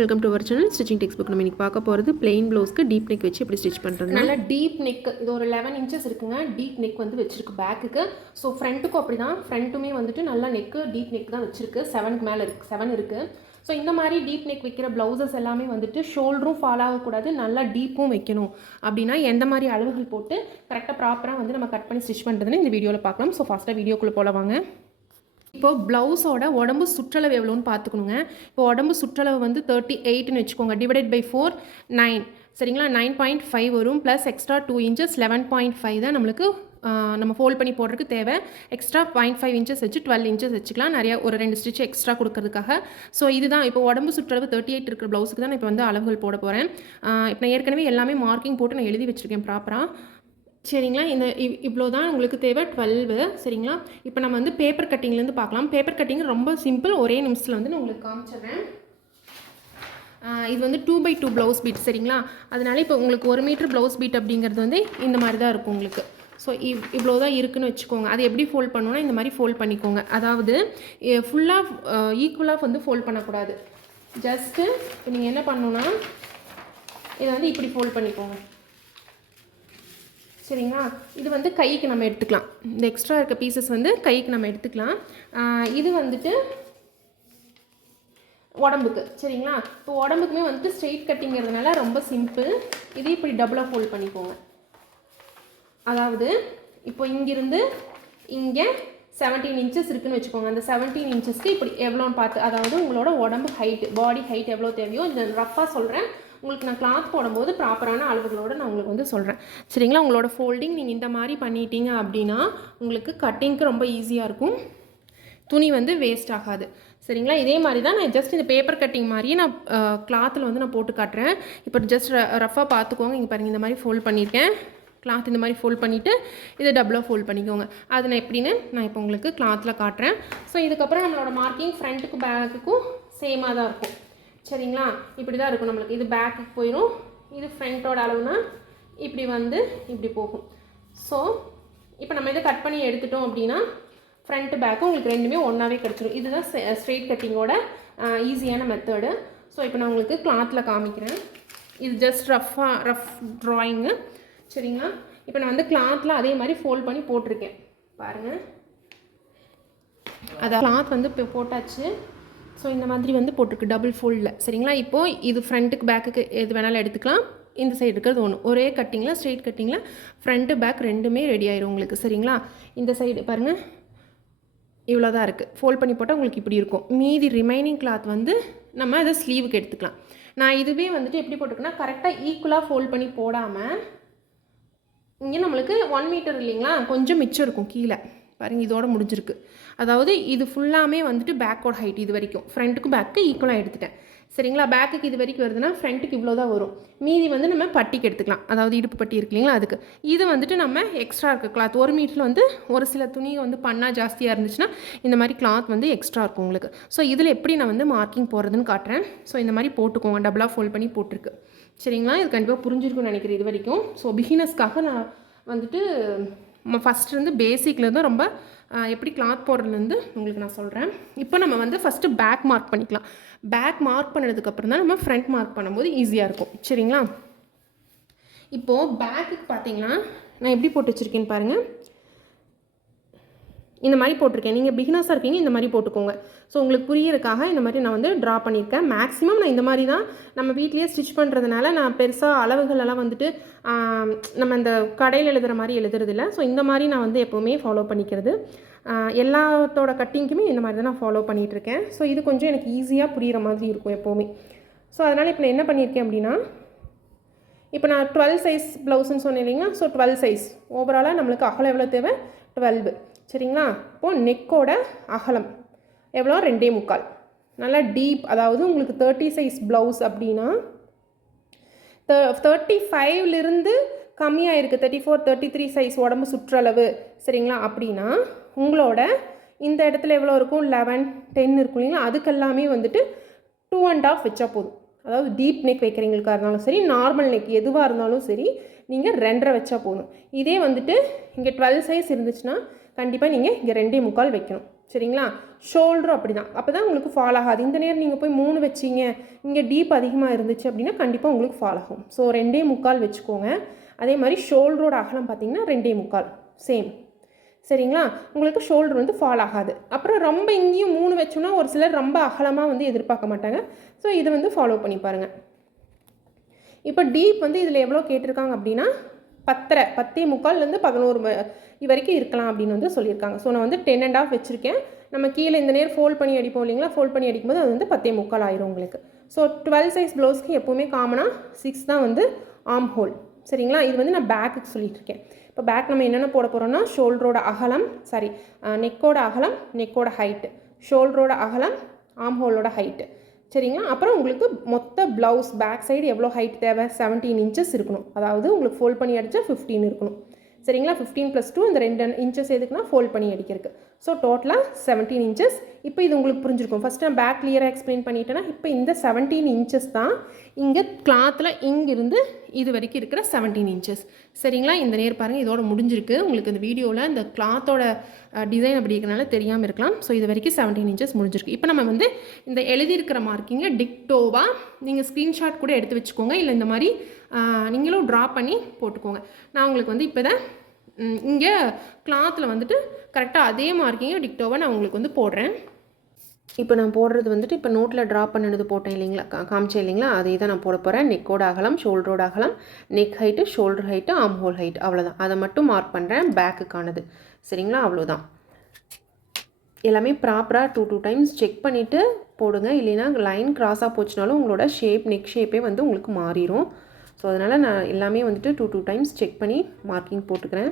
Welcome to our channel stitching text book. நம்ம இன்றைக்கி பார்க்க போகிறது பிளெயின் ப்ளவுஸ்க்கு டீப் நெக் வச்சு எப்படி ஸ்டிச் பண்ணுறது. நல்லா டீப் நெக், இது ஒரு 11 inches இருக்குங்க. டீப் நெக் வந்து வச்சிருக்கு பேக்குக்கு. ஸோ ஃப்ரண்ட்டுக்கும் அப்படி தான், ஃப்ரண்ட்டுமே வந்துட்டு நல்லா நெக்கு டீப் நெக் தான் வச்சிருக்கு. 7க்கு மேலே இருக்குது, 7 இருக்குது. ஸோ இந்த மாதிரி டீப் நெக் வைக்கிற ப்ளவுசஸ் எல்லாமே வந்துட்டு ஷோல்டரும் ஃபால் ஆகக்கூடாது, நல்லா டீப்பும் வைக்கணும். அப்படின்னா எந்த மாதிரி அளவுகள் போட்டு கரெக்டாக ப்ராப்பராக வந்து நம்ம கட் பண்ணி ஸ்டிச் பண்ணுறதுன்னு இந்த வீடியோவில் பார்க்கலாம். ஸோ ஃபஸ்ட்டாக வீடியோக்குள்ளே போல வாங்க. இப்போது ப்ளவுஸோட உடம்பு சுற்றளவு எவ்வளோன்னு பார்த்துக்கணுங்க. இப்போ உடம்பு சுற்றளவு வந்து 38ன்னு வச்சுக்கோங்க. டிவைடட் பை 4 9, சரிங்களா? 9.5 வரும். ப்ளஸ் எக்ஸ்ட்ரா 2 inches 11.5 தான் நம்மளுக்கு நம்ம ஃபோல்ட் பண்ணி போடுறதுக்கு தேவை. எக்ஸ்ட்ரா 0.5 inches வச்சு 12 inches வச்சுக்கலாம், நிறையா ஒரு 2 ஸ்டிச் எக்ஸ்ட்ரா கொடுக்கறதுக்காக. ஸோ இதுதான் இப்போ உடம்பு சுற்றளவு 38 இருக்கிற ப்ளவுஸுக்கு தான் நான் இப்போ வந்து அளவுகள் போட போகிறேன். இப்போ நான் ஏற்கனவே எல்லாமே மார்க்கிங் போட்டு நான் எழுதி வச்சுருக்கேன் ப்ராப்பராக, சரிங்களா? இந்த இவ்வளோ தான் உங்களுக்கு தேவை, 12, சரிங்களா? இப்போ நம்ம வந்து பேப்பர் கட்டிங்லேருந்து பார்க்கலாம். பேப்பர் கட்டிங் ரொம்ப சிம்பிள், ஒரே நிமிஷத்தில் வந்து நான் உங்களுக்கு காமிச்சிடுறேன். இது வந்து 2x2 ப்ளவுஸ் பீட், சரிங்களா? அதனால இப்போ உங்களுக்கு 1 மீட்டர் ப்ளவுஸ் பீட் அப்படிங்கிறது வந்து இந்த மாதிரி தான் இருக்கும் உங்களுக்கு. ஸோ இவ்வளோ தான் இருக்குதுன்னு வச்சுக்கோங்க. அது எப்படி ஃபோல்ட் பண்ணணும்னா இந்த மாதிரி ஃபோல்ட் பண்ணிக்கோங்க. அதாவது ஃபுல்லாக ஈக்குவலாக வந்து ஃபோல்ட் பண்ணக்கூடாது. ஜஸ்ட்டு இப்போ நீங்கள் என்ன பண்ணணுன்னா இதை வந்து இப்படி ஃபோல்ட் பண்ணிக்கோங்க, சரிங்களா? இது வந்து கைக்கு நம்ம எடுத்துக்கலாம். இந்த எக்ஸ்ட்ரா இருக்க பீசஸ் வந்து கைக்கு நம்ம எடுத்துக்கலாம். இது வந்துட்டு உடம்புக்கு, சரிங்களா? இப்போ உடம்புக்குமே வந்துட்டு ஸ்ட்ரெயிட் கட்டிங்கிறதுனால ரொம்ப சிம்பிள். இது இப்படி டபுளாக ஃபோல்ட் பண்ணிக்கோங்க. அதாவது இப்போ இங்கிருந்து இங்கே 17 inches இருக்குதுன்னு வச்சுக்கோங்க. அந்த 17 inchesக்கு இப்படி எவ்வளோன்னு பார்த்து, அதாவது உங்களோட உடம்பு ஹைட்டு, பாடி ஹைட் எவ்வளோ தேவையோ, இந்த ரஃப்பாக சொல்கிறேன். உங்களுக்கு நான் கிளாத் போடும்போது ப்ராப்பரான அளவுகளோடு நான் உங்களுக்கு வந்து சொல்கிறேன், சரிங்களா? உங்களோட ஃபோல்டிங் நீங்கள் இந்த மாதிரி பண்ணிட்டீங்க அப்படின்னா உங்களுக்கு கட்டிங்க்கு ரொம்ப ஈஸியாக இருக்கும், துணி வந்து வேஸ்ட் ஆகாது, சரிங்களா? இதே மாதிரி தான் நான் ஜஸ்ட் இந்த பேப்பர் கட்டிங் மாதிரியே நான் கிளாத்தில் வந்து நான் போட்டு காட்டுறேன். இப்போ ஜஸ்ட் ரஃப்பாக பார்த்துக்கோங்க. இங்கே பாருங்கள், இந்த மாதிரி ஃபோல்ட் பண்ணியிருக்கேன். கிளாத் இந்த மாதிரி ஃபோல்ட் பண்ணிவிட்டு இதை டபுளாக ஃபோல்ட் பண்ணிக்கோங்க. அது நான் எப்படின்னு நான் இப்போ உங்களுக்கு கிளாத்தில் காட்டுறேன். ஸோ இதுக்கப்புறம் நம்மளோட மார்க்கிங் ஃப்ரண்ட்டுக்கும் பேக்குக்கும் சேமாக தான் இருக்கும், சரிங்களா? இப்படி தான் இருக்கும் நம்மளுக்கு. இது பேக்குக்கு போயிடும், இது ஃப்ரண்ட்டோட அளவுனா இப்படி வந்து இப்படி போகும். ஸோ இப்போ நம்ம இதை கட் பண்ணி எடுத்துட்டோம் அப்படின்னா ஃப்ரண்ட்டு பேக்கும் உங்களுக்கு ரெண்டுமே ஒன்றாவே கிடச்சிடும். இதுதான் ஸ்ட்ரெயிட் கட்டிங்கோட ஈஸியான மெத்தடு. ஸோ இப்போ நான் உங்களுக்கு கிளாத்தில் காமிக்கிறேன். இது ஜஸ்ட் ரஃப் ட்ராயிங்கு, சரிங்களா? இப்போ நான் வந்து கிளாத்தில் அதே மாதிரி ஃபோல்ட் பண்ணி போட்டிருக்கேன் பாருங்கள். அதான் கிளாத் வந்து இப்போ போட்டாச்சு. ஸோ இந்த மாதிரி வந்து போட்டிருக்கு டபுள் ஃபோல்டில், சரிங்களா? இப்போது இது ஃப்ரண்ட்டுக்கு பேக்குக்கு எது வேணாலும் எடுத்துக்கலாம். இந்த சைடு இருக்கிறது ஒன்று, ஒரே கட்டிங்கில் ஸ்ட்ரெயிட் கட்டிங்கில் ஃப்ரண்ட்டு பேக் ரெண்டுமே ரெடி ஆயிரும் உங்களுக்கு, சரிங்களா? இந்த சைடு பாருங்கள், இவ்வளோ தான் இருக்குது. ஃபோல்ட் பண்ணி போட்டால் உங்களுக்கு இப்படி இருக்கும். மீதி ரிமைனிங் கிளாத் வந்து நம்ம அதை ஸ்லீவுக்கு எடுத்துக்கலாம். நான் இதுவே வந்துட்டு எப்படி போட்டிருக்கேன்னா கரெக்டாக ஈக்குவலாக ஃபோல்ட் பண்ணி போடாமல், இங்கே நம்மளுக்கு 1 மீட்டர் இல்லைங்களா, கொஞ்சம் மிச்சம் இருக்கும் கீழே பாருங்கள், இதோட முடிஞ்சிருக்கு. அதாவது இது ஃபுல்லாமே வந்துட்டு பேக்கோட ஹைட் இது வரைக்கும், ஃப்ரண்ட்டுக்கும் பேக்கு ஈக்குவலாக எடுத்துட்டேன், சரிங்களா? பேக்குக்கு இது வரைக்கும் வருதுன்னா ஃப்ரண்ட்டுக்கு இவ்வளோ தான் வரும். மீதி வந்து நம்ம பட்டிக்கு எடுத்துக்கலாம், அதாவது இடுப்பு பட்டி இருக்கு இல்லைங்களா, அதுக்கு. இது வந்துட்டு நம்ம எக்ஸ்ட்ரா இருக்க கிளாத் 1 மீட்டரில் வந்து ஒரு சில துணியை வந்து பண்ணால் ஜாஸ்தியாக இருந்துச்சுன்னா இந்த மாதிரி கிளாத் வந்து எக்ஸ்ட்ரா இருக்கும் உங்களுக்கு. ஸோ இதில் எப்படி நான் வந்து மார்க்கிங் போடுறதுன்னு காட்டுறேன். ஸோ இந்த மாதிரி போட்டுக்கோங்க, டபுளாக ஃபோல்ட் பண்ணி போட்டிருக்கு, சரிங்களா? இது கண்டிப்பாக புரிஞ்சிருக்குன்னு நினைக்கிறேன் இது வரைக்கும். ஸோ பிகினர்ஸ்க்காக நான் வந்துட்டு ஃபஸ்ட்டு பேசிக்லேருந்து ரொம்ப எப்படி கிளாத் போடுறதுலேருந்து உங்களுக்கு நான் சொல்கிறேன். இப்போ நம்ம வந்து ஃபஸ்ட்டு பேக் மார்க் பண்ணிக்கலாம். பேக் மார்க் பண்ணதுக்கப்புறம் தான் நம்ம ஃப்ரண்ட் மார்க் பண்ணும்போது ஈஸியாக இருக்கும், சரிங்களா? இப்போது பேக்குக்கு பார்த்தீங்கன்னா நான் எப்படி போட்டு வச்சுருக்கேன்னு பாருங்கள். இந்த மாதிரி போட்டிருக்கேன். நீங்கள் பிகினர்ஸாக இருக்கீங்க, இந்த மாதிரி போட்டுக்கோங்க. ஸோ உங்களுக்கு புரியறதுக்காக இந்த மாதிரி நான் வந்து ட்ரா பண்ணியிருக்கேன். மேக்ஸிமம் நான் இந்த மாதிரி தான் நம்ம வீட்லேயே ஸ்டிச் பண்ணுறதுனால நான் பெருசாக அளவுகளெல்லாம் வந்துட்டு நம்ம இந்த கடையில் எழுதுகிற மாதிரி எழுதுறதில்ல. ஸோ இந்த மாதிரி நான் வந்து எப்போவுமே ஃபாலோ பண்ணிக்கிறது. எல்லாத்தோட கட்டிங்க்குமே இந்த மாதிரி தான் நான் ஃபாலோ பண்ணிகிட்ருக்கேன். ஸோ இது கொஞ்சம் எனக்கு ஈஸியாக புரிகிற மாதிரி இருக்கும் எப்போவுமே. ஸோ அதனால் இப்போ நான் என்ன பண்ணியிருக்கேன் அப்படின்னா, இப்போ நான் 12 சைஸ் ப்ளவுஸ்ன்னு சொன்னேன் இல்லைங்களா. ஸோ 12 சைஸ் ஓவராலாக நம்மளுக்கு அகலம் எவ்வளோ தேவை, 12, சரிங்களா? இப்போது நெக்கோட அகலம் எவ்வளோ, 2.25. நல்லா டீப், அதாவது உங்களுக்கு 30 சைஸ் ப்ளவுஸ் அப்படின்னா 35லிருந்து கம்மியாக இருக்குது, 34 33 சைஸ் உடம்பு சுற்றளவு, சரிங்களா? அப்படின்னா உங்களோட இந்த இடத்துல எவ்வளோ இருக்கும், 11 10 இருக்கும் இல்லைங்களா, அதுக்கெல்லாமே வந்துட்டு 2.5 வச்சா போதும். அதாவது டீப் நெக் வைக்கிறீங்களுக்காக இருந்தாலும் சரி, நார்மல் நெக் எதுவாக இருந்தாலும் சரி, நீங்கள் 2.5 வச்சா போதும். இதே வந்துட்டு இங்கே 12 சைஸ் இருந்துச்சுன்னா கண்டிப்பாக நீங்கள் இங்கே 2.25 வைக்கணும். சரிங்களா. ஷோல்டரும் அப்படி தான். அப்போ தான் உங்களுக்கு ஃபால் ஆகாது. இந்த நேரம் நீங்கள் போய் 3 வச்சிங்க, இங்கே டீப் அதிகமாக இருந்துச்சு அப்படின்னா கண்டிப்பாக உங்களுக்கு ஃபால் ஆகும். ஸோ 2.25 வச்சுக்கோங்க. அதே மாதிரி ஷோல்டரோட அகலம் பார்த்திங்கன்னா 2.25 சேம். சரிங்களா. உங்களுக்கு ஷோல்டர் வந்து ஃபால் ஆகாது. அப்புறம் ரொம்ப இங்கேயும் 3 வச்சோன்னா ஒரு சிலர் ரொம்ப அகலமாக வந்து எதிர்பார்க்க மாட்டாங்க. ஸோ இது வந்து ஃபாலோ பண்ணி பாருங்கள். இப்போ டீப் வந்து இதில் எவ்வளோ கேட்டிருக்காங்க அப்படின்னா 10.25 11 வரைக்கும் இருக்கலாம் அப்படின்னு வந்து சொல்லியிருக்காங்க. ஸோ நான் வந்து 10.5 வச்சுருக்கேன். நம்ம கீழே இந்த நேரம் ஃபோல்ட் பண்ணி அடிப்போம் இல்லைங்களா, ஃபோல்ட் பண்ணி அடிக்கும்போது அது வந்து 10.25 ஆயிரும் உங்களுக்கு. ஸோ 12 சைஸ் ப்ளவுஸ்க்கு எப்போவுமே காமனாக 6 தான் வந்து ஆர்ம் ஹோல். சரிங்களா. இது வந்து நான் பேக்குக்கு சொல்லிகிட்ருக்கேன். இப்போ பேக் நம்ம என்னென்ன போட போகிறோம்னா ஷோல்டரோட அகலம், நெக்கோட அகலம், நெக்கோட ஹைட்டு, ஷோல்டரோட அகலம், ஆர்ம் ஹோலோட ஹைட்டு. சரிங்களா. அப்புறம் உங்களுக்கு மொத்த ப்ளவுஸ் பேக் சைடு எவ்வளோ ஹைட் தேவை, 17 இன்ச்சஸ் இருக்கணும். அதாவது உங்களுக்கு ஃபோல்ட் பண்ணி அடித்தா 15 இருக்கணும். சரிங்களா. 15 + 2 இந்த 2 இன்ச்சஸ் எதுக்குன்னா ஃபோல்ட் பண்ணி அடிக்கிறதுக்கு. ஸோ டோட்டலாக 17 இன்ச்சஸ். இப்போ இது உங்களுக்கு புரிஞ்சிருக்கும். ஃபஸ்ட்டு நான் பேக் கிளியராக எக்ஸ்பிளைன் பண்ணிட்டேன்னா, இப்போ இந்த 17 இன்ச்சஸ் தான் இங்கே கிளாத்தில் இங்கிருந்து இது வரைக்கும் இருக்கிற 17 இன்ச்சஸ். சரிங்களா. இந்த நேர் பாருங்கள், இதோட முடிஞ்சிருக்கு. உங்களுக்கு இந்த வீடியோவில் இந்த கிளாத்தோட டிசைன் அப்படி இருக்கிறனால தெரியாமல் இருக்கலாம். ஸோ இது வரைக்கும் 17 இன்ச்சஸ் முடிஞ்சிருக்கு. இப்போ நம்ம வந்து இந்த எழுதியிருக்கிற மார்க்கிங்கை டிக்டோவாக நீங்கள் ஸ்க்ரீன்ஷாட் கூட எடுத்து வச்சுக்கோங்க. இல்லை இந்த மாதிரி நீங்களும் ட்ரா பண்ணி போட்டுக்கோங்க. நான் உங்களுக்கு வந்து இப்போ தான் இங்கே கிளாத்தில் வந்துட்டு கரெக்டாக அதே மார்க்கிங்கை டிக்டோவாக நான் உங்களுக்கு வந்து போடுறேன். இப்போ நான் போடுறது வந்துட்டு இப்போ நோட்டில் ட்ரா பண்ணினது போட்டேன் இல்லைங்களா, காமிச்சேன் இல்லைங்களா, அதே தான் நான் போட போகிறேன். நெக்கோட அகலம், ஷோல்டரோட அகலம், neck height, shoulder height, arm hole height, அவ்வளோதான். அதை மட்டும் மார்க் பண்ணுறேன் பேக்குக்கானது. சரிங்களா. அவ்வளோதான். எல்லாமே ப்ராப்பராக 2 டைம்ஸ் செக் பண்ணிவிட்டு போடுங்க. இல்லைன்னா லைன் க்ராஸாக போச்சுனாலும் உங்களோட நெக் ஷேப்பே வந்து உங்களுக்கு மாறிடும். ஸோ அதனால் நான் எல்லாமே வந்துட்டு 2 டைம்ஸ் செக் பண்ணி மார்க்கிங் போட்டுக்கிறேன்.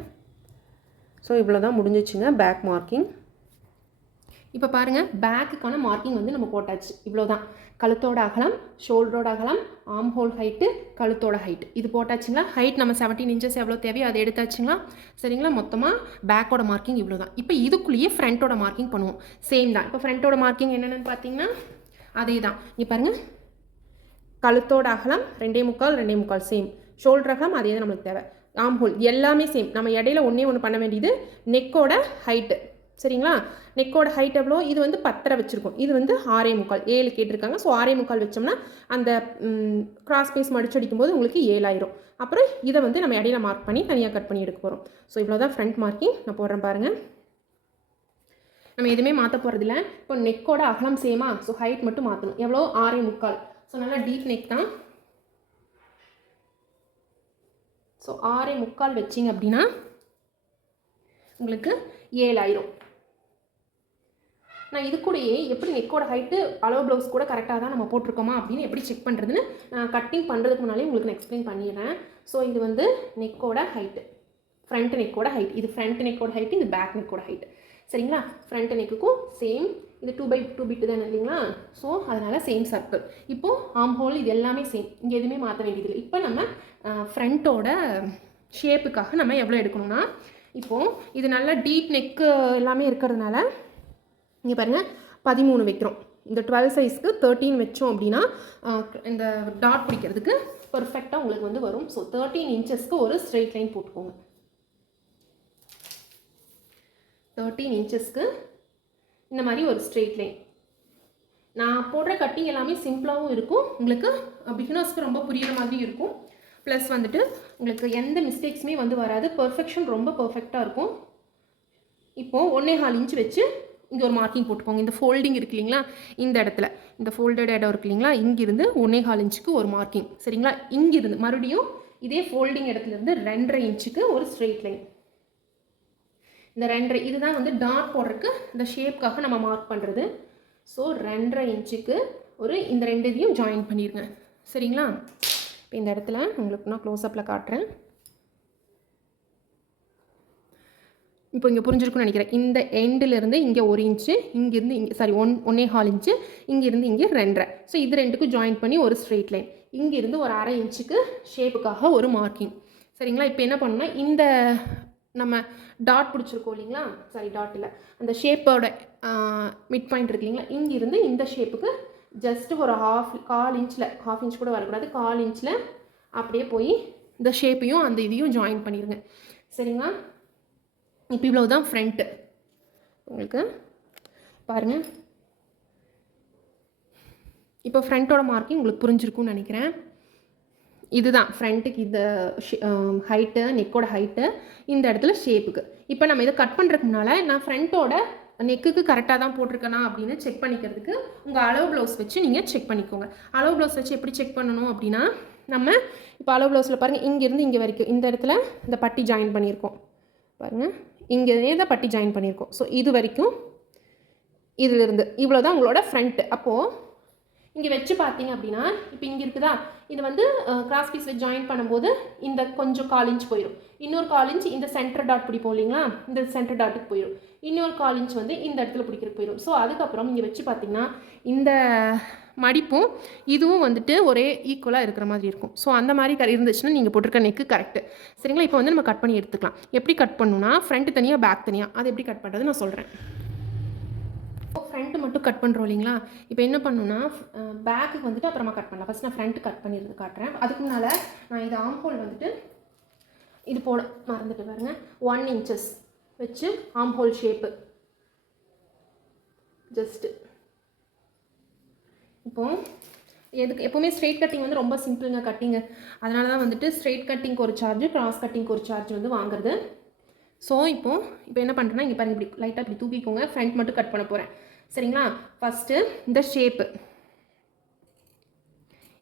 ஸோ இவ்வளோ தான் முடிஞ்சிச்சுங்க பேக் மார்க்கிங். இப்போ பாருங்கள், பேக்குக்கான மார்க்கிங் வந்து நம்ம போட்டாச்சு. இவ்வளோ தான். கழுத்தோட அகலம், ஷோல்டரோட அகலம், ஆர்ம் ஹோல் ஹைட்டு, கழுத்தோட ஹைட் இது போட்டாச்சுங்களா. ஹைட் நம்ம 17 இன்ச்சஸ் எவ்வளோ தேவையோ அதை எடுத்தாச்சுங்களா. சரிங்களா. மொத்தமாக பேக்கோட மார்க்கிங் இவ்வளோ தான். இப்போ இதுக்குள்ளேயே ஃப்ரண்ட்டோட மார்க்கிங் பண்ணுவோம். சேம் தான். இப்போ ஃப்ரண்ட்டோட மார்க்கிங் என்னென்னு பார்த்தீங்கன்னா அதே தான். இங்கே பாருங்கள், கழுத்தோட அகலம் 2.25 2.25 சேம். ஷோல்டர் அகலம் அதே தான் நம்மளுக்கு தேவை. ஆர்ம் ஹோல் எல்லாமே சேம். நம்ம இடையில ஒன்று பண்ண வேண்டியது நெக்கோட ஹைட்டு. சரிங்களா. நெக்கோட ஹைட் எவ்வளோ, இது வந்து 10 வச்சுருக்கோம். இது வந்து 6.25 7 கேட்டிருக்காங்க. ஸோ 6.25 வச்சோம்னா அந்த கிராஸ் பீஸ் மடிச்சடிக்கும் போது உங்களுக்கு 7 ஆயிரும். அப்புறம் இதை வந்து நம்ம இடையில மார்க் பண்ணி தனியாக கட் பண்ணி எடுக்க போகிறோம். ஸோ இவ்வளோ தான் ஃப்ரண்ட் மார்க்கிங். நான் போடுறேன் பாருங்கள். நம்ம எதுவுமே மாற்ற போகிறதில்ல. இப்போ நெக்கோட அகலம் சேமா, ஸோ ஹைட் மட்டும் மாற்றணும். எவ்வளோ 6.25. ஸோ நல்லா டீப் நெக் தான். ஸோ 6.25 வச்சிங்க அப்படின்னா உங்களுக்கு 7 ஆயிரும். நான் இது கூடயே எப்படி நெக்கோட ஹைட்டு அளவு ப்ளவுஸ் கூட கரெக்டாக தான் நம்ம போட்டிருக்கோமா அப்படின்னு எப்படி செக் பண்ணுறதுன்னு நான் கட்டிங் பண்ணுறதுக்கு முன்னாலே உங்களுக்கு நான் எக்ஸ்பிளைன் பண்ணிடுறேன். ஸோ இது வந்து நெக்கோட ஹைட்டு, ஃப்ரண்ட் நெக்கோட ஹைட். இது ஃப்ரண்ட் நெக்கோட ஹைட்டு, இது பேக் நெக்கோட ஹைட்டு. சரிங்களா. ஃப்ரண்ட் நெக்குக்கும் சேம். இது 2/2 பிட்டு தானே இல்லைங்களா. ஸோ அதனால் சேம் சர்க்கிள். இப்போது ஆர்ம் ஹோல் இது எல்லாமே சேம். இங்கே எதுவுமே மாற்ற வேண்டியதில்லை. இப்போ நம்ம ஃப்ரண்ட்டோட ஷேப்புக்காக நம்ம எவ்வளோ எடுக்கணும்னா, இப்போது இது நல்லா டீப் நெக்கு எல்லாமே இருக்கிறதுனால இங்கே பாருங்கள் 13 வைக்கிறோம். இந்த 12 சைஸ்க்கு 13 வச்சோம் அப்படின்னா இந்த டாட் பிடிக்கிறதுக்கு பர்ஃபெக்டாக உங்களுக்கு வந்து வரும். ஸோ 13 இன்ச்சஸ்க்கு ஒரு ஸ்ட்ரெயிட் லைன் போட்டுக்கோங்க. 13 இன்ச்சஸ்க்கு இந்த மாதிரி ஒரு ஸ்ட்ரெயிட் லைன். நான் போடுற கட்டிங் எல்லாமே சிம்பிளாகவும் இருக்கும், உங்களுக்கு பிகினர்ஸ்க்கு ரொம்ப புரிகிற மாதிரி இருக்கும். ப்ளஸ் வந்துட்டு உங்களுக்கு எந்த மிஸ்டேக்ஸுமே வந்து வராது. பர்ஃபெக்ஷன் ரொம்ப பர்ஃபெக்டாக இருக்கும். இப்போது 1.25 இன்ச் வச்சு இங்கே ஒரு மார்க்கிங் போட்டுக்கோங்க. இந்த ஃபோல்டிங் இருக்கு இல்லைங்களா, இந்த இடத்துல இந்த ஃபோல்டட் இடம் இருக்கு இல்லைங்களா, இங்கிருந்து 1.25 இன்ச்சுக்கு ஒரு மார்க்கிங். சரிங்களா. இங்கிருந்து மறுபடியும் இதே ஃபோல்டிங் இடத்துலேருந்து 2.5 இன்ச்சுக்கு ஒரு ஸ்ட்ரெயிட் லைன். இந்த 2.5 இதுதான் வந்து டாட் போடுறதுக்கு இந்த ஷேப்காக நம்ம மார்க் பண்ணுறது. ஸோ 2.5 இன்ச்சுக்கு ஒரு இந்த 2 இதையும் ஜாயின் பண்ணிடுங்க. சரிங்களா. இப்போ இந்த இடத்துல உங்களுக்கு நான் க்ளோஸ்அப்பில் காட்டுறேன். இப்போ இங்கே புரிஞ்சிருக்குன்னு நினைக்கிறேன். இந்த எண்டிலிருந்து இங்கே 1 இன்ச்சு, இங்கேருந்து இங்கே 1.25 இன்ச்சு, இங்கேருந்து இங்கே 2.5. ஸோ இது ரெண்டுக்கும் ஜாயின் பண்ணி ஒரு ஸ்ட்ரெயிட் லைன். இங்கேருந்து ஒரு 1/2 இன்ச்சுக்கு ஷேப்புக்காக ஒரு மார்க்கிங். சரிங்களா. இப்போ என்ன பண்ணணும்னா, இந்த நம்ம டாட் பிடிச்சிருக்கோம் இல்லைங்களா, டாட் இல்லை, அந்த ஷேப்போட மிட் பாயிண்ட் இருக்கு இல்லைங்களா, இங்கிருந்து இந்த ஷேப்புக்கு ஜஸ்ட்டு ஒரு 1/4 இன்ச்சில், 1/2 இன்ச் கூட வரக்கூடாது, 1/4 இன்ச்சில் அப்படியே போய் இந்த ஷேப்பையும் அந்த இதையும் ஜாயின் பண்ணிடுங்க. சரிங்களா. இப்போ இவ்வளோ தான் ஃப்ரண்ட்டு உங்களுக்கு. பாருங்கள். இப்போ ஃப்ரண்ட்டோட மார்க்கிங் உங்களுக்கு புரிஞ்சிருக்கும்னு நினைக்கிறேன். இதுதான் ஃப்ரண்ட்டுக்கு இந்த ஹைட்டு, நெக்கோட ஹைட்டு, இந்த இடத்துல ஷேப்புக்கு. இப்போ நம்ம இதை கட் பண்ணுறதுக்கு முன்னால் நான் ஃப்ரண்ட்டோட நெக்குக்கு கரெக்டாக தான் போட்டிருக்கேனா அப்படின்னு செக் பண்ணிக்கிறதுக்கு உங்கள் அளவு ப்ளவுஸ் வச்சு நீங்கள் செக் பண்ணிக்கோங்க. அளவு ப்ளவுஸ் வச்சு எப்படி செக் பண்ணணும் அப்படின்னா, நம்ம இப்போ அளவு ப்ளவுஸில் பாருங்கள், இங்கேருந்து இங்கே வரைக்கும் இந்த இடத்துல இந்த பட்டி ஜாயின் பண்ணியிருக்கோம் பாருங்கள், இங்கே தான் பட்டி ஜாயின் பண்ணியிருக்கோம். ஸோ இது வரைக்கும் இதிலிருந்து இவ்வளோ தான் உங்களோட ஃப்ரண்ட்டு. அப்போது இங்கே வச்சு பார்த்தீங்க அப்படின்னா, இப்போ இங்கே இருக்குதா, இது வந்து கிராஸ் பீஸ் வச்சு ஜாயின் பண்ணும்போது இந்த கொஞ்சம் 1/4 இன்ச் போயிடும். இன்னொரு 1/4 இன்ச் இந்த சென்டர் டாட் பிடிப்போம் இல்லைங்களா, இந்த சென்டர் டாட்டுக்கு போயிடும். இன்னொரு 1/4 இன்ச் வந்து இந்த இடத்துல பிடிக்கிறதுக்கு போயிடும். ஸோ அதுக்கப்புறம் இங்கே வச்சு பார்த்தீங்கன்னா இந்த மடிப்பும் இதுவும் வந்துட்டு ஒரே ஈக்குவலாக இருக்கிற மாதிரி இருக்கும். ஸோ அந்த மாதிரி இருந்துச்சுன்னா நீங்கள் போட்டிருக்க நெக்கு கரெக்டு. சரிங்களா? இப்போ வந்து நம்ம கட் பண்ணி எடுத்துக்கலாம். எப்படி கட் பண்ணணும்னா, ஃப்ரண்ட் தனியாக பேக் தனியாக, அது எப்படி கட் பண்ணுறது நான் சொல்கிறேன். ஃப்ரண்ட்டு மட்டும் கட் பண்ணுறோம் இல்லைங்களா, இப்போ என்ன பண்ணணும்னா பேக்குக்கு வந்துட்டு அப்புறமா கட் பண்ணலாம். ஃபஸ்ட் நான் ஃப்ரண்ட்டு கட் பண்ணிடுறது காட்டுறேன். அதுக்கு முன்னால் நான் இது ஆம்ஹோல் வந்துட்டு இது போட மறந்துட்டு பாருங்க, 1 inches வச்சு ஆம்ஹோல் ஷேப்பு ஜஸ்ட்டு. இப்போ எதுக்கு எப்போவுமே ஸ்ட்ரெயிட் கட்டிங் வந்து ரொம்ப சிம்பிளுங்க கட்டிங்கு. அதனால தான் வந்துட்டு ஸ்ட்ரெயிட் கட்டிங்க்கு ஒரு சார்ஜு, கிராஸ் கட்டிங்க்கு ஒரு சார்ஜ் வந்து வாங்குறது. ஸோ இப்போ என்ன பண்ணுறேன்னா, இங்கே பாருங்கள், இப்படி லைட்டாக இப்படி தூக்கிக்கோங்க. ஃப்ரண்ட் மட்டும் கட் பண்ண போகிறேன். சரிங்களா? ஃபஸ்ட்டு இந்த ஷேப்பு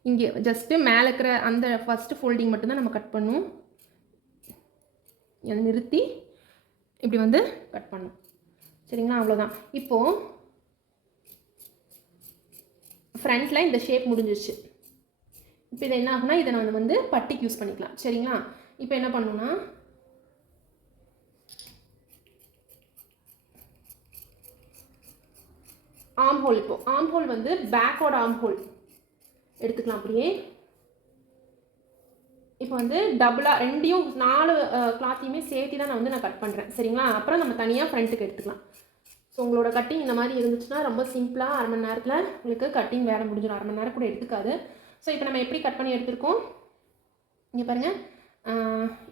இங்கே ஜஸ்ட்டு மேலே இருக்கிற அந்த ஃபஸ்ட்டு ஃபோல்டிங் மட்டும்தான் நம்ம கட் பண்ணணும். அதை நிறுத்தி இப்படி வந்து கட் பண்ணணும். சரிங்களா? அவ்வளோதான். இப்போது ஃப்ரண்ட்டில் இந்த ஷேப் முடிஞ்சிருச்சு. இப்போ இதை என்ன ஆகுனா, இதை நான் வந்து பட்டிக்கு யூஸ் பண்ணிக்கலாம். சரிங்களா? இப்போ என்ன பண்ணணும்னா, ஆம்ஹோல், இப்போ ஆம்ஹோல் வந்து பேக்கோட ஆம்ஹோல் எடுத்துக்கலாம். அப்படியே இப்போ வந்து டபுளாக ரெண்டையும் 4 கிளாத்தையுமே சேர்த்து தான் நான் கட் பண்ணுறேன். சரிங்களா? அப்புறம் நம்ம தனியாக ஃப்ரண்ட்டுக்கு எடுத்துக்கலாம். ஸோ உங்களோட கட்டிங் இந்த மாதிரி இருந்துச்சுன்னா ரொம்ப சிம்பிளாக 1/2 மணி நேரத்தில் உங்களுக்கு கட்டிங் வேலை முடிஞ்சிடும். 1/2 மணி நேரம் கூட எடுத்துக்காது. ஸோ இப்போ நம்ம எப்படி கட் பண்ணி எடுத்துருக்கோம் இங்கே பாருங்கள்.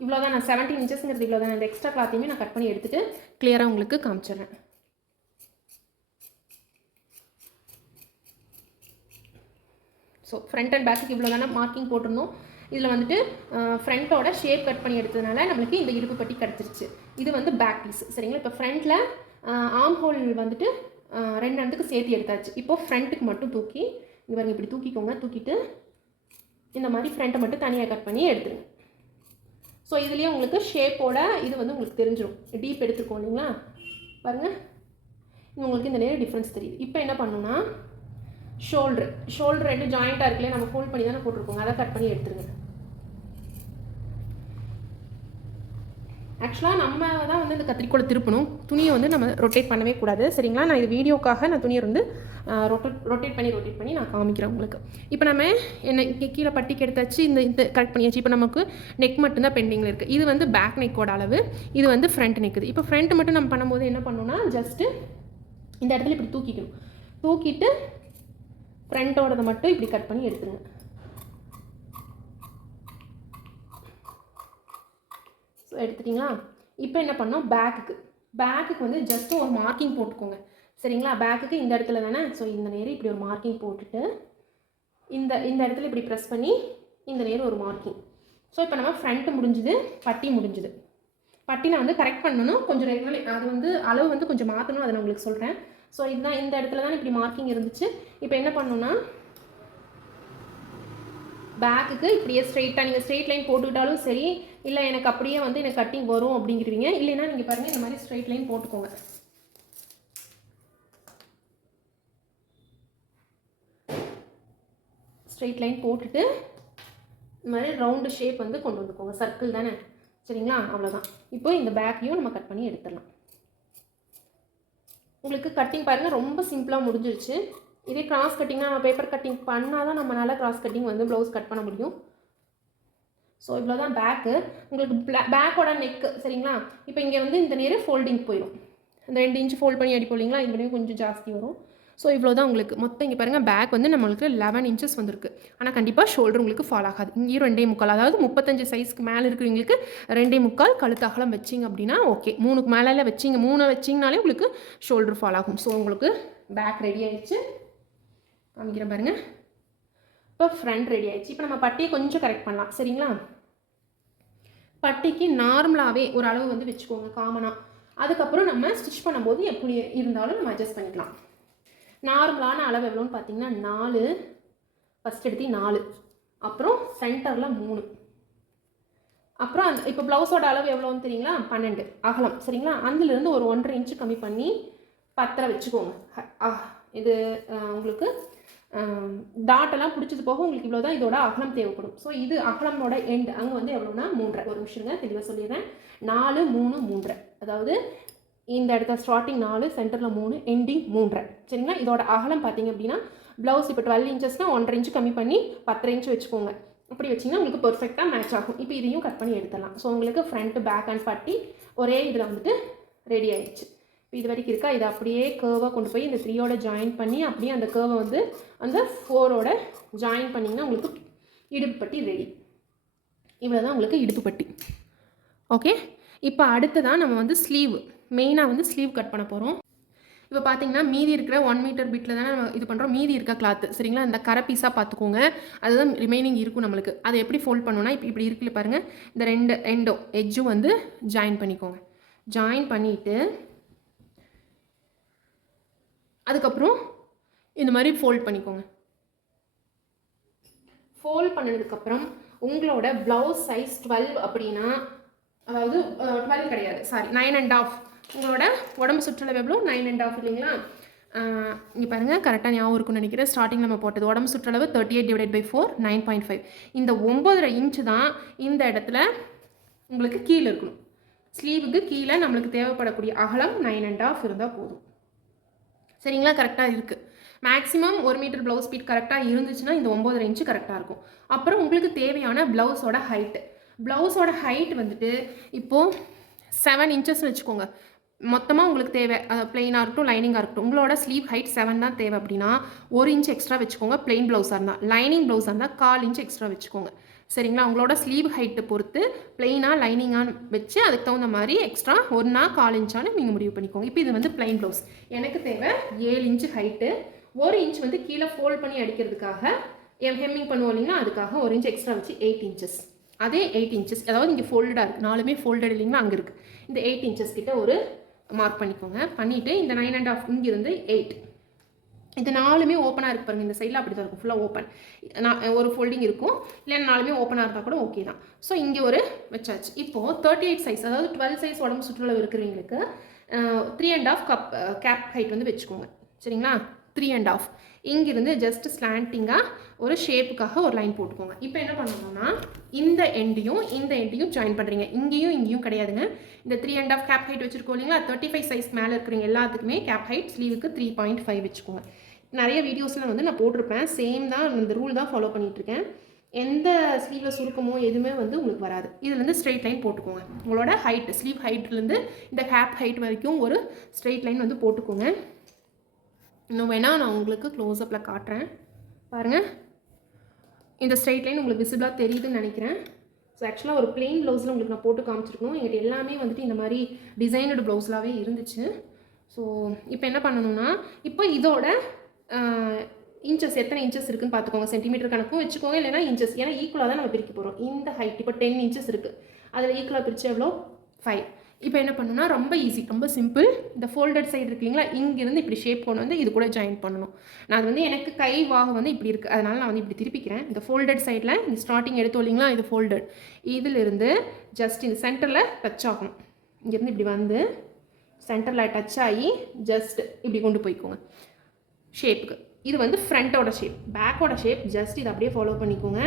இவ்வளோ தான், நான் 17 inchesங்கிறது இவ்வளோ தான். இந்த எக்ஸ்ட்ரா கிளாத்தையுமே நான் கட் பண்ணி எடுத்துகிட்டு கிளியராக உங்களுக்கு காமிச்சிடுறேன். ஸோ ஃப்ரண்ட் அண்ட் பேக்குக்கு இவ்வளோ தானே மார்க்கிங் போட்டிருந்தோம். இதில் வந்துட்டு ஃப்ரண்ட்டோட ஷேப் கட் பண்ணி எடுத்ததுனால நம்மளுக்கு இந்த இடுப்பு பட்டி கிடச்சிருச்சு. இது வந்து பேக் பீஸ். சரிங்களா? இப்போ ஃப்ரண்ட்டில் ஆம் ஹோல் வந்துட்டு 2 இடத்துக்கு சேர்த்து எடுத்தாச்சு. இப்போது ஃப்ரண்ட்டுக்கு மட்டும் தூக்கி இங்கே பாருங்கள், இப்படி தூக்கிக்கோங்க. தூக்கிட்டு இந்த மாதிரி ஃப்ரண்ட்டை மட்டும் தனியாக கட் பண்ணி எடுத்துருங்க. ஸோ இதுலேயே உங்களுக்கு ஷேப்போட இது வந்து உங்களுக்கு தெரிஞ்சிடும். டீப் எடுத்துருக்கோம் இல்லைங்களா, பாருங்கள், உங்களுக்கு இந்த நேரம் டிஃப்ரென்ஸ் தெரியுது. இப்போ என்ன பண்ணணும்னா, ஷோல்டர் 2 ஜாயிண்ட்டாக இருக்குல்லையே, நம்ம ஃபோல்ட் பண்ணி தானே போட்டிருக்கோங்க, அதை கட் பண்ணி எடுத்துருங்க. ஆக்சுவலாக நம்ம தான் வந்து இந்த கத்திரிக்கோளை திருப்பணும். துணியை வந்து நம்ம ரொட்டேட் பண்ணவே கூடாது. சரிங்களா? நான் இது வீடியோக்காக நான் துணியை வந்து ரொட்டேட் பண்ணி நான் காமிக்கிறேன் உங்களுக்கு. இப்போ நம்ம என்ன கீழே பட்டிக்கு எடுத்தாச்சு, இந்த கரெக்ட் பண்ணியாச்சு. இப்போ நமக்கு நெக் மட்டும்தான் பெண்டிங்கில் இருக்குது. இது வந்து பேக் நெக்கோட அளவு, இது வந்து ஃப்ரண்ட் நெக்குது. இப்போ ஃப்ரண்ட் மட்டும் நம்ம பண்ணும்போது என்ன பண்ணணும்னா, ஜஸ்ட்டு இந்த இடத்துல இப்படி தூக்கிக்கணும். தூக்கிட்டு ஃப்ரண்ட்டோடதை மட்டும் இப்படி கட் பண்ணி எடுத்துருங்க. ஸோ எடுத்துட்டிங்களா? இப்போ என்ன பண்ணோம், பேக்குக்கு வந்து ஜஸ்ட்டு ஒரு மார்க்கிங் போட்டுக்கோங்க. சரிங்களா? பேக்குக்கு இந்த இடத்துல தானே. ஸோ இந்த நேரம் இப்படி ஒரு மார்க்கிங் போட்டுட்டு இந்த இடத்துல இப்படி ப்ரெஸ் பண்ணி இந்த நேரம் ஒரு மார்க்கிங். ஸோ இப்போ நம்ம ஃப்ரண்ட்டு முடிஞ்சுது, பட்டி முடிஞ்சுது. பட்டி நான் வந்து கரெக்ட் பண்ணணும் கொஞ்சம் ரெகுலர், அது வந்து அளவு வந்து கொஞ்சம் மாற்றணும், அதை நான் உங்களுக்கு சொல்கிறேன். ஸோ இதுதான், இந்த இடத்துல தான் இப்படி மார்க்கிங் இருந்துச்சு. இப்போ என்ன பண்ணணும்னா, பேக்குக்கு இப்படியே ஸ்ட்ரெயிட்டாக நீங்கள் ஸ்ட்ரெயிட் லைன் போட்டுக்கிட்டாலும் சரி, இல்லை எனக்கு அப்படியே வந்து எனக்கு கட்டிங் வரும் அப்படிங்கிறீங்க, இல்லைன்னா நீங்கள் பாருங்கள் இந்த மாதிரி ஸ்ட்ரெயிட் லைன் போட்டுக்கோங்க. ஸ்ட்ரெயிட் லைன் போட்டுட்டு இந்த மாதிரி ரவுண்டு ஷேப் வந்து கொண்டு வந்துக்கோங்க. சர்க்கிள் தானே. சரிங்களா? அவ்வளோதான். இப்போ இந்த பேக்கையும் நம்ம கட் பண்ணி எடுத்துடலாம். உங்களுக்கு கட்டிங் பாருங்கள் ரொம்ப சிம்பிளாக முடிஞ்சிருச்சு. இதே கிராஸ் கட்டிங்னா நம்ம பேப்பர் கட்டிங் பண்ணால் தான் நம்மளால் கிராஸ் கட்டிங் வந்து ப்ளவுஸ் கட் பண்ண முடியும். ஸோ இவ்வளோ தான் பேக்கு. உங்களுக்கு பேக்கோட நெக்கு. சரிங்களா? இப்போ இங்கே வந்து இந்த நேரம் ஃபோல்டிங் போயிடும். அந்த 2 இன்ச் ஃபோல்ட் பண்ணி அடிப்போம் இல்லைங்களா, இது கொஞ்சம் ஜாஸ்தி வரும். ஸோ இவ்வளோ தான் உங்களுக்கு மொத்தம் இங்கே பாருங்கள் பேக் வந்து நம்மளுக்கு 11 இன்ச்சஸ் வந்திருக்கு. ஆனால் கண்டிப்பாக ஷோல்டர் உங்களுக்கு ஃபால் ஆகாது. இங்கேயும் 2.25, அதாவது 35 சைஸ்க்கு மேலே இருக்கிறவங்களுக்கு 2.25 கழுத்து அகலம் வச்சிங்க அப்படின்னா ஓகே. 3க்கு மேலே வச்சிங்க, 3 வச்சிங்கனாலே உங்களுக்கு ஷோல்டர் ஃபால் ஆகும். ஸோ உங்களுக்கு பேக் ரெடி ஆயிடுச்சு, காமிக்கிறேன் பாருங்கள். இப்போ ஃப்ரண்ட் ரெடி ஆயிடுச்சு. இப்போ நம்ம பட்டியை கொஞ்சம் கரெக்ட் பண்ணலாம் சரிங்களா. பட்டிக்கு நார்மலாகவே ஒரு அளவு வந்து வச்சுக்கோங்க காமனாக. அதுக்கப்புறம் நம்ம ஸ்டிச் பண்ணும்போது எப்படி இருந்தாலும் நம்ம அட்ஜஸ்ட் பண்ணிக்கலாம். நார்மலான அளவு எவ்வளோன்னு பார்த்தீங்கன்னா 4, ஃபஸ்ட் எடுத்து 4, அப்புறம் சென்டரில் 3, அப்புறம் அந்த இப்போ ப்ளவுஸோட அளவு எவ்வளோன்னு தெரியுங்களா, 12 அகலம் சரிங்களா. அதுலேருந்து ஒரு 1.5 இன்ச்சு கம்மி பண்ணி 10 வச்சுக்கோங்க. இது உங்களுக்கு டாட்டெல்லாம் பிடிச்சது போக உங்களுக்கு இவ்வளோ தான் இதோட அகலம் தேவைப்படும். ஸோ இது அகலமோட எண்ட் அங்கே வந்து எவ்வளோனா 3.5. ஒரு நிமிஷங்க தெளிவாக சொல்லிடுறேன். 4, 3, 3.5, அதாவது இந்த இடத்துல ஸ்டார்டிங் 4, சென்டரில் 3, எண்டிங் 3.5 சரிங்களா. இதோட அகலம் பார்த்தீங்க அப்படின்னா ப்ளவுஸ் இப்போ 12 இன்ச்சஸ்னால் 1.5 இன்ச்சு கம்மி பண்ணி 10 இன்ச்சு வச்சுக்கோங்க. அப்படி வச்சிங்கன்னா உங்களுக்கு பர்ஃபெக்டாக மேட்ச் ஆகும். இப்போ இதையும் கட் பண்ணி எடுத்துடலாம். ஸோ உங்களுக்கு ஃப்ரண்ட் பேக் அண்ட் பட்டி ஒரே இதில் வந்துட்டு ரெடி ஆயிடுச்சு. இப்போ இது வரைக்கும் இருக்கா, இதை அப்படியே கேர்வாக கொண்டு போய் இந்த 3யோட ஜாயின் பண்ணி அப்படியே அந்த கேர்வை வந்து அந்த 4ஓட ஜாயின் பண்ணிங்கன்னா உங்களுக்கு இடுப்பு பட்டி ரெடி. இவ்வளோ தான் உங்களுக்கு இடுப்பு பட்டி. ஓகே, இப்போ அடுத்ததான் நம்ம வந்து ஸ்லீவ், மெயினாக வந்து ஸ்லீவ் கட் பண்ண போகிறோம். இப்போ பார்த்தீங்கன்னா மீதி இருக்கிற 1 மீட்டர் பிட்டில் தானே நம்ம இது பண்ணுறோம். மீதி இருக்க கிளாத்து சரிங்களா, இந்த கரை பீஸாக பார்த்துக்கோங்க, அதுதான் ரிமைனிங் இருக்கும் நம்மளுக்கு. அதை எப்படி ஃபோல்ட் பண்ணோன்னா இப்போ இப்படி இருக்குல்ல பாருங்கள், இந்த 2 எண்டோ எட்ஜும் வந்து ஜாயின் பண்ணிக்கோங்க. ஜாயின் பண்ணிவிட்டு அதுக்கப்புறம் இந்த மாதிரி ஃபோல்ட் பண்ணிக்கோங்க. ஃபோல்ட் பண்ணதுக்கப்புறம் உங்களோட ப்ளவுஸ் சைஸ் 12 அப்படின்னா, அதாவது 12 கிடையாது சாரி 9.5, உங்களோட உடம்பு சுற்றளவு எவ்வளோ 9.5 இல்லைங்களா. இங்கே பாருங்கள் கரெக்டாக ஞாபகம் இருக்குன்னு நினைக்கிறேன். ஸ்டார்டிங் நம்ம போட்டது உடம்பு சுற்றளவு 38/4 9.5. இந்த 9.5 இன்ச்சு தான் இந்த இடத்துல உங்களுக்கு கீழே இருக்கணும். ஸ்லீவுக்கு கீழே நம்மளுக்கு தேவைப்படக்கூடிய அகலம் 9.5 இருந்தால் போதும் சரிங்களா. கரெக்டாக இருக்குது. மேக்ஸிமம் 1 மீட்டர் ப்ளவுஸ் பீட் கரெக்டாக இருந்துச்சுன்னா இந்த 9.5 இன்ச்சு கரெக்டாக இருக்கும். அப்புறம் உங்களுக்கு தேவையான ப்ளவுஸோட ஹைட்டு, ப்ளவுஸோட ஹைட் வந்துட்டு இப்போது 7 இன்ச்சஸ்ன்னு வச்சுக்கோங்க. மொத்தமாக உங்களுக்கு தேவை பிளெயினாக இருக்கட்டும் லைனிங்காக இருக்கட்டும், உங்களோட ஸ்லீவ் ஹைட் 7 தான் தேவை அப்படின்னா 1 இன்ச் எக்ஸ்ட்ரா வச்சுக்கோங்க. பிளெயின் ப்ளவுஸாக இருந்தால், லைனிங் ப்ளவுஸாக இருந்தால் 1/4 இன்ச் எக்ஸ்ட்ரா வச்சுக்கோங்க சரிங்களா. உங்களோட ஸ்லீவ் ஹைட்டை பொறுத்து பிளெயினாக லைனிங்காக வச்சு அதுக்கு தகுந்த மாதிரி எக்ஸ்ட்ரா 1/4 இன்ச்சானு நீங்கள் முடிவு பண்ணிக்கோங்க. இப்போ இது வந்து பிளெயின் ப்ளவுஸ், எனக்கு தேவை 7 இன்ச்சு ஹைட்டு, 1 இன்ச் வந்து கீழே ஃபோல்ட் பண்ணி அடிக்கிறதுக்காக ஹெம்மிங் பண்ணுவோம் இல்லைங்களா, அதுக்காக 1 இன்ச் எக்ஸ்ட்ரா வச்சு 8 இன்ச்சஸ். அதே 8 இன்ச்சஸ், அதாவது இங்கே ஃபோல்டடாக இருக்குது, 4மே ஃபோல்டட் இல்லைங்களா, அங்கே இருக்குது. இந்த 8 இன்ச்சஸ் கிட்ட ஒரு மார்க் பண்ணிக்கோங்க. பண்ணிவிட்டு இந்த 9.5 இங்கிருந்து 8, இது 4மே ஓப்பனாக இருக்கு பாருங்கள். இந்த சைடில் அப்படி தான் இருக்கும், ஃபுல்லாக ஓப்பன். ஒரு ஃபோல்டிங் இருக்கும், இல்லை 4மே ஓப்பனாக இருந்தால் கூட ஓகே தான். ஸோ இங்கே ஒரு வச்சாச்சு. இப்போது 38 சைஸ், அதாவது 12 சைஸ் உடம்பு சுற்றுலா இருக்கிறவங்களுக்கு 3.5 கேப் ஹைட் வந்து வச்சுக்கோங்க சரிங்களா. 3.5 இங்கிருந்து ஜஸ்ட் ஸ்லாண்டிங்காக ஒரு ஷேப்புக்காக ஒரு லைன் போட்டுக்கோங்க. இப்போ என்ன பண்ணணும்னா இந்த எண்டையும் ஜாயின் பண்ணுறீங்க. இங்கேயும் கிடையாதுங்க. இந்த 3.5 கேப் ஹைட் வச்சுருக்கோம் இல்லைங்களா, 35 சைஸ் மேலே இருக்கிறவங்க எல்லாத்துக்குமே கேப் ஹைட் ஸ்லீவுக்கு 3.5 வச்சுக்கோங்க. நிறைய வீடியோஸில் வந்து நான் போட்டிருப்பேன், சேம் தான், இந்த ரூல் தான் ஃபாலோ பண்ணிகிட்ருக்கேன். எந்த ஸ்லீவில் சுருக்கமோ எதுவுமே வந்து உங்களுக்கு வராது. இதுலேருந்து ஸ்ட்ரெயிட் லைன் போட்டுக்கோங்க. உங்களோட ஹைட் ஸ்லீவ் ஹைட்லேருந்து இந்த கேப் ஹைட் வரைக்கும் ஒரு ஸ்ட்ரெயிட் லைன் வந்து போட்டுக்கோங்க. இன்னும் வேணால் நான் உங்களுக்கு க்ளோஸ்அப்பில் காட்டுறேன் பாருங்கள். இந்த ஸ்ட்ரெயிட் லைன் உங்களுக்கு விசிபிளாக தெரியுதுன்னு நினைக்கிறேன். ஸோ ஆக்சுவலாக ஒரு பிளெயின் ப்ளவுஸில் உங்களுக்கு நான் போட்டு காமிச்சிருக்கணும். எங்கிட்ட எல்லாமே வந்துட்டு இந்த மாதிரி டிசைனடு ப்ளவுஸ்லாகவே இருந்துச்சு. ஸோ இப்போ என்ன பண்ணணும்னா, இப்போ இதோட இன்ச்சஸ் எத்தனை இன்ச்சஸ் இருக்குதுன்னு பார்த்துக்கோங்க. சென்டிமீட்டர் கணக்கும் வச்சுக்கோங்க, இல்லைனா இன்ச்சஸ், ஏன்னா ஈக்குவலாக தான் நம்ம பிரிக்க போகிறோம். இந்த ஹைட் இப்போ 10 இன்ச்சஸ் இருக்குது, அதில் ஈக்குவலாக பிரித்து எவ்வளோ 5. இப்போ என்ன பண்ணணும்னா ரொம்ப ஈஸி, ரொம்ப சிம்பிள். இந்த ஃபோல்டட் சைடு இருக்கு இல்லைங்களா, இங்கேருந்து இப்படி ஷேப் கொண்டு வந்து இது கூட ஜாயின் பண்ணணும். நான் அது வந்து எனக்கு கை வாகு வந்து இப்படி இருக்குது, அதனால் நான் வந்து இப்படி திருப்பிக்கிறேன். இந்த ஃபோல்டட் சைடில் இந்த ஸ்டார்டிங் எடுத்தோம் இல்லைங்களா, இது ஃபோல்டட், இதிலிருந்து ஜஸ்ட் இந்த சென்டரில் டச் ஆகணும். இங்கேருந்து இப்படி வந்து சென்டரில் டச் ஆகி ஜஸ்ட் இப்படி கொண்டு போய்க்கோங்க ஷேப்புக்கு. இது வந்து ஃப்ரண்ட்டோட ஷேப். பேக்கோட ஷேப் ஜஸ்ட் இதை அப்படியே ஃபாலோ பண்ணிக்கோங்க.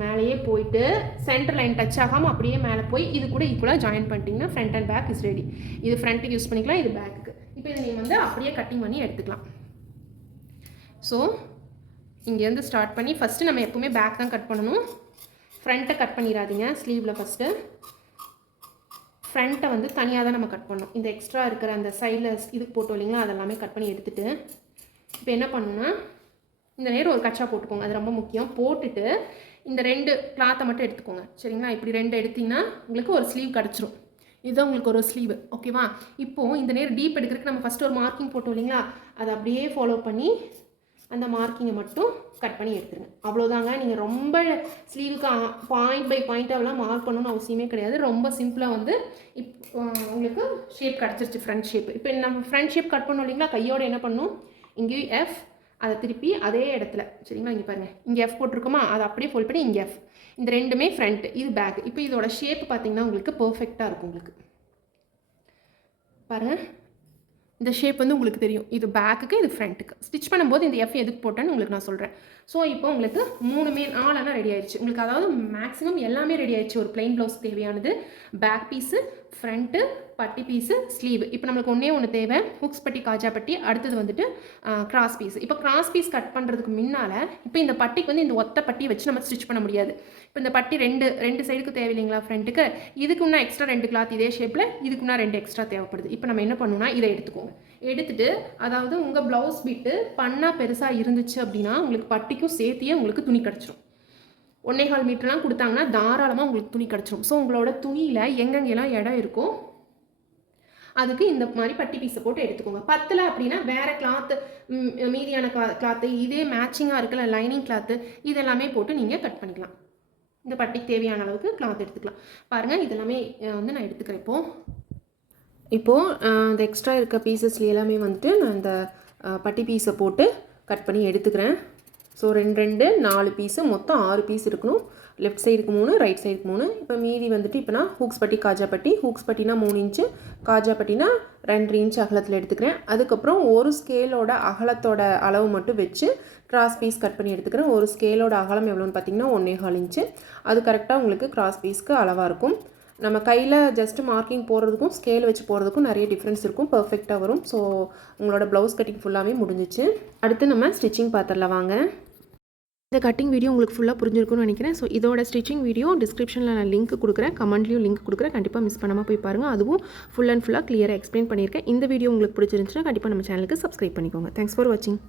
மேலேயே போயிட்டு சென்டர் லைன் டச் ஆகாமல் அப்படியே மேலே போய் இது கூட ஈக்குவலாக ஜாயின் பண்ணிட்டீங்கன்னா front and back is ready. இது ஃப்ரண்ட்டுக்கு யூஸ் பண்ணிக்கலாம், இது பேக்குக்கு. இப்போ இதை நீங்கள் வந்து அப்படியே கட்டிங் பண்ணி எடுத்துக்கலாம். ஸோ இங்கேருந்து ஸ்டார்ட் பண்ணி ஃபஸ்ட்டு நம்ம எப்போவுமே பேக் தான் கட் பண்ணணும். ஃப்ரண்ட்டை கட் பண்ணிடாதீங்க. ஸ்லீவில் ஃபஸ்ட்டு ஃப்ரண்ட்டை வந்து தனியாக தான் நம்ம கட் பண்ணணும். இந்த எக்ஸ்ட்ரா இருக்கிற அந்த சைடில் இதுக்கு போட்டோம் இல்லைங்களா, அதெல்லாமே கட் பண்ணி எடுத்துகிட்டு இப்போ என்ன பண்ணணும்னா இந்த நேரம் ஒரு கச்சா போட்டுக்கோங்க, அது ரொம்ப முக்கியம். போட்டுட்டு இந்த 2 கிளாத்தை மட்டும் எடுத்துக்கோங்க சரிங்களா. இப்படி 2 எடுத்திங்கன்னா உங்களுக்கு ஒரு ஸ்லீவ் கிடச்சிரும். இதுதான் உங்களுக்கு ஒரு ஸ்லீவ் ஓகேவா. இப்போது இந்த நேரம் டீப் எடுக்கிறதுக்கு நம்ம ஃபஸ்ட்டு ஒரு மார்க்கிங் போட்டோம் இல்லைங்களா, அதை அப்படியே ஃபாலோ பண்ணி அந்த மார்க்கிங்கை மட்டும் கட் பண்ணி எடுத்துருங்க. அவ்வளோதாங்க. நீங்கள் ரொம்ப ஸ்லீவுக்கு பாயிண்ட் பை பாயிண்ட்டாகலாம் மார்க் பண்ணணும்னு அவசியமே கிடையாது. ரொம்ப சிம்பிளாக வந்து உங்களுக்கு ஷேப் கிடச்சிருச்சு ஃப்ரண்ட் ஷேப். இப்போ நம்ம ஃப்ரண்ட் ஷேப் கட் பண்ணோம் இல்லைங்களா, கையோடு என்ன பண்ணணும், இங்கேயும் எஃப், அதை திருப்பி அதே இடத்துல சரிங்களா, இங்கே பாருங்கள் இங்கே எஃப் போட்டிருக்கோமா, அதை அப்படியே ஃபோல்ட் பண்ணி இங்கே எஃப். இந்த ரெண்டுமே ஃப்ரண்ட், இது பேக். இப்போ இதோட ஷேப் பார்த்தீங்கன்னா உங்களுக்கு பர்ஃபெக்டாக இருக்கும். உங்களுக்கு பாருங்கள் இந்த ஷேப் வந்து உங்களுக்கு தெரியும். இது பேக்குக்கு, இது ஃப்ரண்ட்டுக்கு. ஸ்டிச் பண்ணும்போது இந்த எஃப் எதுக்கு போட்டேன்னு உங்களுக்கு நான் சொல்கிறேன். ஸோ இப்போ உங்களுக்கு 3மே 4 ரெடி ஆயிடுச்சு உங்களுக்கு. அதாவது மேக்ஸிமம் எல்லாமே ரெடி ஆயிடுச்சு. ஒரு பிளைன் ப்ளவுஸ் தேவையானது பேக் பீஸு, ஃப்ரண்ட்டு, பட்டி பீஸு, ஸ்லீவ். இப்போ நம்மளுக்கு ஒன்று தேவை ஹுக்ஸ் பட்டி, காஜா பட்டி. அடுத்தது வந்துட்டு கிராஸ் பீஸ். இப்போ கிராஸ் பீஸ் கட் பண்ணுறதுக்கு முன்னால் இப்போ இந்த பட்டிக்கு வந்து இந்த ஒத்த பட்டியை வச்சு நம்ம ஸ்டிச் பண்ண முடியாது. இப்போ இந்த பட்டி ரெண்டு சைடுக்கு தேவையில்லைங்களா ஃப்ரண்ட்டுக்கு, இதுக்கு இன்னும் எக்ஸ்ட்ரா 2 கிளாத் இதே ஷேப்பில், இதுக்கு இன்னும் 2 எக்ஸ்ட்ரா தேவைப்படுது. இப்போ நம்ம என்ன பண்ணணும்னா இதை எடுத்துக்கோங்க. எடுத்துகிட்டு அதாவது உங்கள் ப்ளவுஸ் பிட்டு பண்ணால் பெருசாக இருந்துச்சு அப்படின்னா உங்களுக்கு பட்டிக்கும் சேர்த்தியே உங்களுக்கு துணி கிடச்சிரும். 1.25 மீட்டர்லாம் கொடுத்தாங்கன்னா தாராளமாக உங்களுக்கு துணி கிடச்சிரும். ஸோ உங்களோட துணியில் எங்கெங்கெல்லாம் இடம் இருக்கோ அதுக்கு இந்த மாதிரி பட்டி பீஸை போட்டு எடுத்துக்கோங்க. பத்தலை அப்படின்னா வேறு கிளாத்து, மீதியான கிளாத்து, இதே மேட்சிங்காக இருக்குல்ல லைனிங் கிளாத்து, இதெல்லாமே போட்டு நீங்கள் கட் பண்ணிக்கலாம். இந்த பட்டிக்கு தேவையான அளவுக்கு கிளாத் எடுத்துக்கலாம். பாருங்கள் இதெல்லாமே வந்து நான் எடுத்துக்கிறேன். இப்போது இந்த எக்ஸ்ட்ரா இருக்க பீசஸ்ல எல்லாமே வந்துட்டு நான் இந்த பட்டி பீஸை போட்டு கட் பண்ணி எடுத்துக்கிறேன். ஸோ 2 4 பீஸு, மொத்தம் 6 பீஸ் இருக்கணும். லெஃப்ட் சைடுக்கு 3, ரைட் சைடுக்கு 3. இப்போ மீதி வந்துட்டு இப்போ நான் ஹூக்ஸ் பட்டி, காஜா பட்டி. ஹூக்ஸ் பட்டினா 3 இன்ச்சு, காஜா பட்டினா 2 இன்ச்சு அகலத்தில் எடுத்துக்கிறேன். அதுக்கப்புறம் ஒரு ஸ்கேலோட அகலத்தோட அளவு மட்டும் வச்சு கிராஸ் பீஸ் கட் பண்ணி எடுத்துக்கிறேன். ஒரு ஸ்கேலோட அகலம் எவ்வளோன்னு பார்த்தீங்கன்னா 1.25 இன்ச்சு. அது கரெக்டாக உங்களுக்கு கிராஸ் பீஸ்க்கு அளவாக இருக்கும். நம்ம கையில் ஜஸ்ட்டு மார்க்கிங் போடுறதுக்கும் ஸ்கேல் வச்சு போடுறதுக்கும் நிறைய டிஃப்ரென்ஸ் இருக்கும். பர்ஃபெக்டாக வரும். ஸோ உங்களோட ப்ளவுஸ் கட்டிங் ஃபுல்லாகவே முடிஞ்சிச்சு. அடுத்து நம்ம ஸ்டிச்சிங் பார்த்துடலாம் வாங்க. இந்த கட்டிங் வீடியோ உங்களுக்கு ஃபுல்லாக புரிஞ்சிருக்கும்னு நினைக்கிறேன். ஸோ இதோட ஸ்டிச்சிங் வீடியோ டிஸ்கிரிப்ஷனில் நான் லிங்க் கொடுக்குறேன், கமெண்ட்லேயும் லிங்க் கொடுக்குறேன். கண்டிப்பாக மிஸ் பண்ணாமல் போய் பாருங்கள். அதுவும் ஃபுல்லாக கிளியராக எக்ஸ்பிளைன் பண்ணியிருக்கேன். இந்த வீடியோ உங்களுக்கு பிடிச்சிருந்துச்சுன்னா கண்டிப்பாக நம்ம சேனலுக்கு சப்ஸ்கிரைப் பண்ணிக்கோங்க. தேங்க்ஸ் ஃபார் வாட்சிங்.